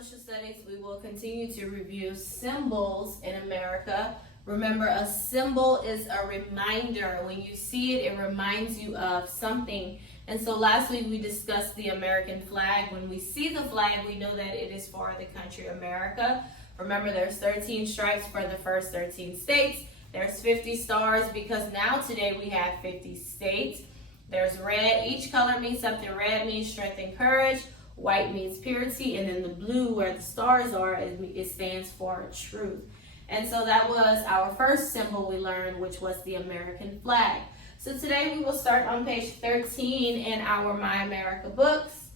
Social Studies, we will continue to review symbols in America. Remember, a symbol is a reminder. When you see it, it reminds you of something. And so last week we discussed the American flag. When we see the flag, we know that it is for the country America. Remember, there's 13 stripes for the first 13 states. There's 50 stars because now today we have 50 states. There's red. Each color means something. Red means strength and courage. White means purity. And then the blue, where the stars are, it stands for truth. And so that was our first symbol we learned, which was the American flag. So today we will start on page 13 in our My America books.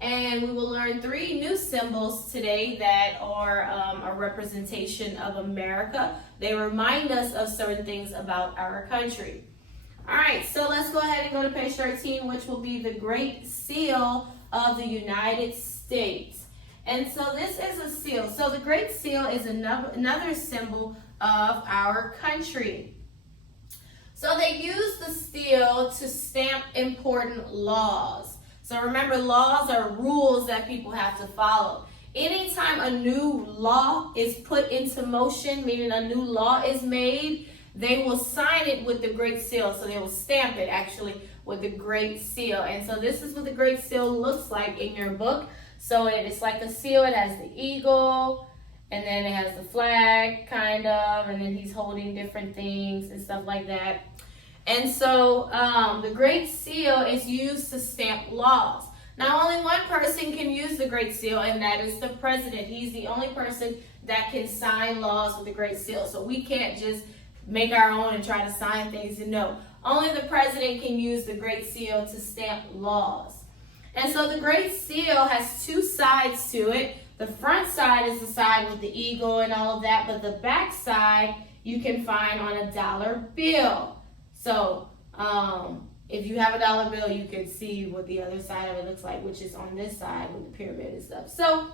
And we will learn 3 new symbols today that are a representation of America. They remind us of certain things about our country. All right, so let's go ahead and go to page 13, which will be the Great Seal of the United States. And so this is a seal. So the Great Seal is another symbol of our country. So they use the seal to stamp important laws. So remember, laws are rules that people have to follow. Anytime a new law is put into motion, meaning a new law is made, they will sign it with the Great Seal. So they will stamp it actually with the Great Seal. And so this is what the Great Seal looks like in your book. So it's like a seal. It has the eagle, and then it has the flag, kind of, and then he's holding different things and stuff like that. And so the Great Seal is used to stamp laws. Now, only one person can use the Great Seal, and that is the president. He's the only person that can sign laws with the Great Seal. So we can't just make our own and try to sign things. And no, only the president can use the Great Seal to stamp laws. And so the Great Seal has 2 sides to it. The front side is the side with the eagle and all of that, but the back side you can find on a dollar bill. So if you have a dollar bill, you can see what the other side of it looks like, which is on this side with the pyramid and stuff. So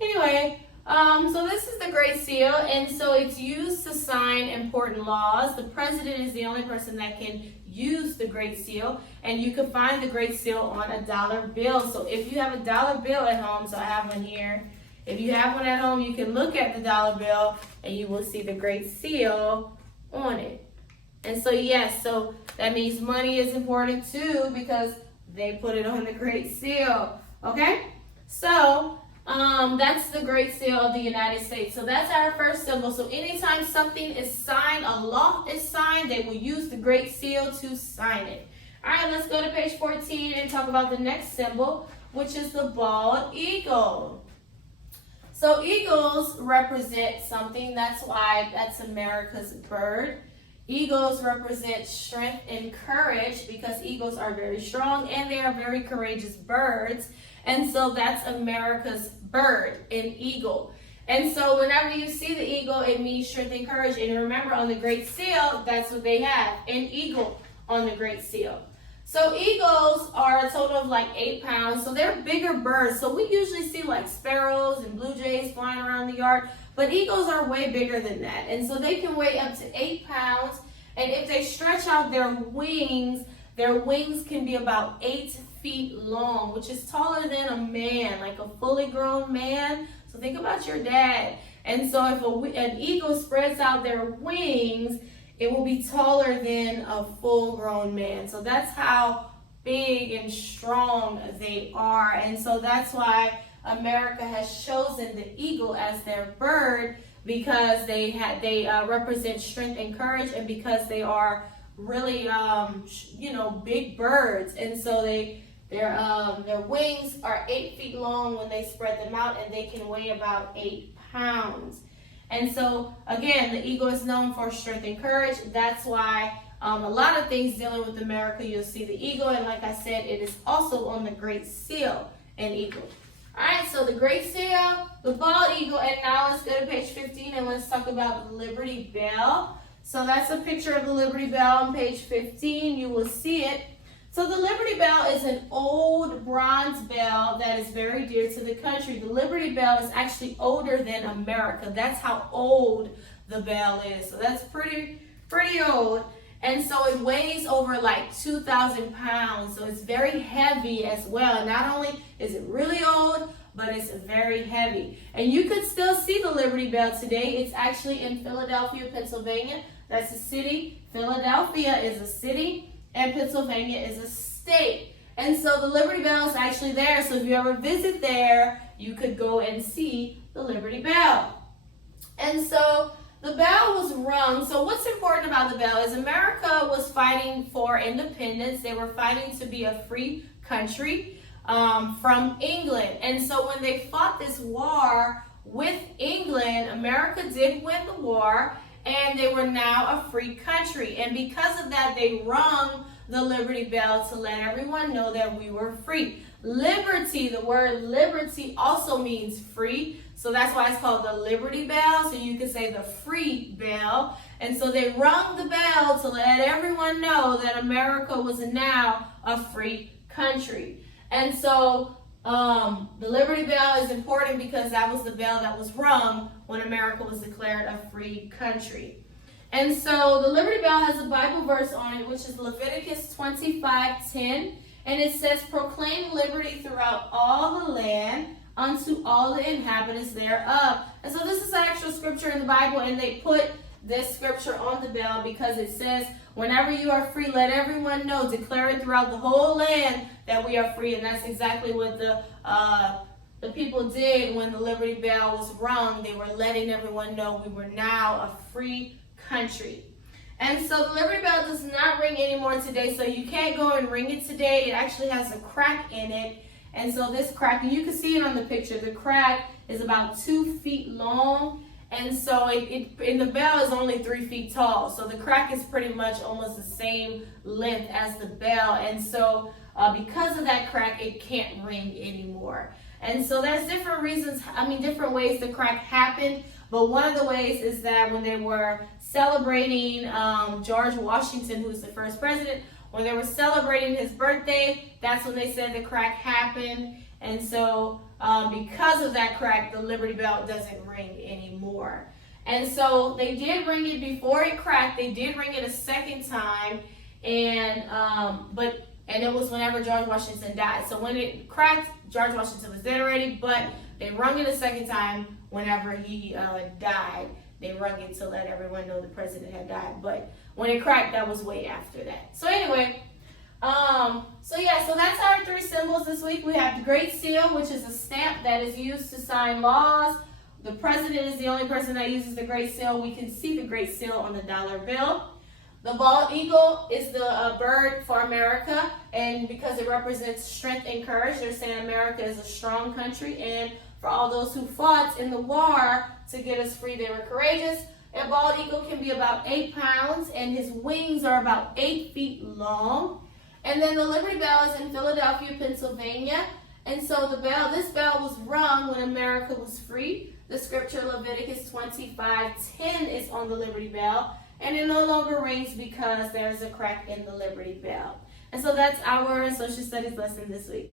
anyway, so this is the Great Seal, and so it's used to sign important laws. The president is the only person that can use the Great Seal, and you can find the Great Seal on a dollar bill. So if you have a dollar bill at home, so I have one here. If you have one at home, you can look at the dollar bill, and you will see the Great Seal on it. And so yes, so that means money is important too because they put it on the Great Seal. Okay, so that's the Great Seal of the United States. So that's our first symbol. So anytime something is signed, a law is signed, they will use the Great Seal to sign it. All right, let's go to page 14 and talk about the next symbol, which is the bald eagle. So eagles represent something. That's why that's America's bird. Eagles represent strength and courage because eagles are very strong and they are very courageous birds. And so that's America's bird, an eagle. And so whenever you see the eagle, it means strength and courage. And remember, on the Great Seal, that's what they have, an eagle on the Great Seal. So eagles are a total of like 8 pounds. So they're bigger birds. So we usually see like sparrows and blue jays flying around the yard. But eagles are way bigger than that. And so they can weigh up to 8 pounds. And if they stretch out their wings can be about 8 feet long, which is taller than a man, like a fully grown man. So think about your dad. And so if an eagle spreads out their wings, it will be taller than a full-grown man. So that's how big and strong they are. And so that's why America has chosen the eagle as their bird, because they represent strength and courage, and because they are really big birds. And so their wings are 8 feet long when they spread them out, and they can weigh about 8 pounds. And so again, the eagle is known for strength and courage. That's why a lot of things dealing with America, you'll see the eagle, and like I said, it is also on the Great Seal, an eagle. All right, so the Great Seal, the bald eagle, and now let's go to page 15 and let's talk about the Liberty Bell. So that's a picture of the Liberty Bell on page 15. You will see it. So the Liberty Bell is an old bronze bell that is very dear to the country. The Liberty Bell is actually older than America. That's how old the bell is. So that's pretty old. And so it weighs over like 2,000 pounds. So it's very heavy as well. And not only is it really old, but it's very heavy. And you could still see the Liberty Bell today. It's actually in Philadelphia, Pennsylvania. That's a city. Philadelphia is a city, and Pennsylvania is a state. And so the Liberty Bell is actually there. So if you ever visit there, you could go and see the Liberty Bell. And so the bell was rung. So what's important about the bell is America was fighting for independence. They were fighting to be a free country from England. And so when they fought this war with England, America did win the war, and they were now a free country. And because of that, they rung the Liberty Bell to let everyone know that we were free. Liberty, the word liberty also means free. So that's why it's called the Liberty Bell. So you could say the free bell. And so they rung the bell to let everyone know that America was now a free country. And so the Liberty Bell is important because that was the bell that was rung when America was declared a free country. And so the Liberty Bell has a Bible verse on it, which is Leviticus 25:10. And it says, proclaim liberty throughout all the land unto all the inhabitants thereof. And so this is an actual scripture in the Bible, and they put this scripture on the bell because it says, whenever you are free, let everyone know, declare it throughout the whole land that we are free. And that's exactly what the people did when the Liberty Bell was rung. They were letting everyone know we were now a free country. And so the Liberty Bell does not ring anymore today, so you can't go and ring it today. It actually has a crack in it. And so this crack, and you can see it on the picture, the crack is about 2 feet long. And so and the bell is only 3 feet tall. So the crack is pretty much almost the same length as the bell. And so because of that crack, it can't ring anymore. And so there's different reasons, different ways the crack happened. But one of the ways is that when they were celebrating George Washington, who was the first president, when they were celebrating his birthday, that's when they said the crack happened. And so because of that crack, the Liberty Bell doesn't ring anymore. And so they did ring it before it cracked. They did ring it a second time, and it was whenever George Washington died. So when it cracked, George Washington was dead already, but they rung it a second time whenever he died. They rung it to let everyone know the president had died. But when it cracked, that was way after that. So anyway, so that's our 3 symbols this week. We have the Great Seal, which is a stamp that is used to sign laws. The president is the only person that uses the Great Seal. We can see the Great Seal on the dollar bill. The bald eagle is the bird for America, and because it represents strength and courage, they're saying America is a strong country, and for all those who fought in the war to get us free, they were courageous. A bald eagle can be about 8 pounds, and his wings are about 8 feet long. And then the Liberty Bell is in Philadelphia, Pennsylvania. And so this bell was rung when America was free. The scripture Leviticus 25:10 is on the Liberty Bell. And it no longer rings because there's a crack in the Liberty Bell. And so that's our social studies lesson this week.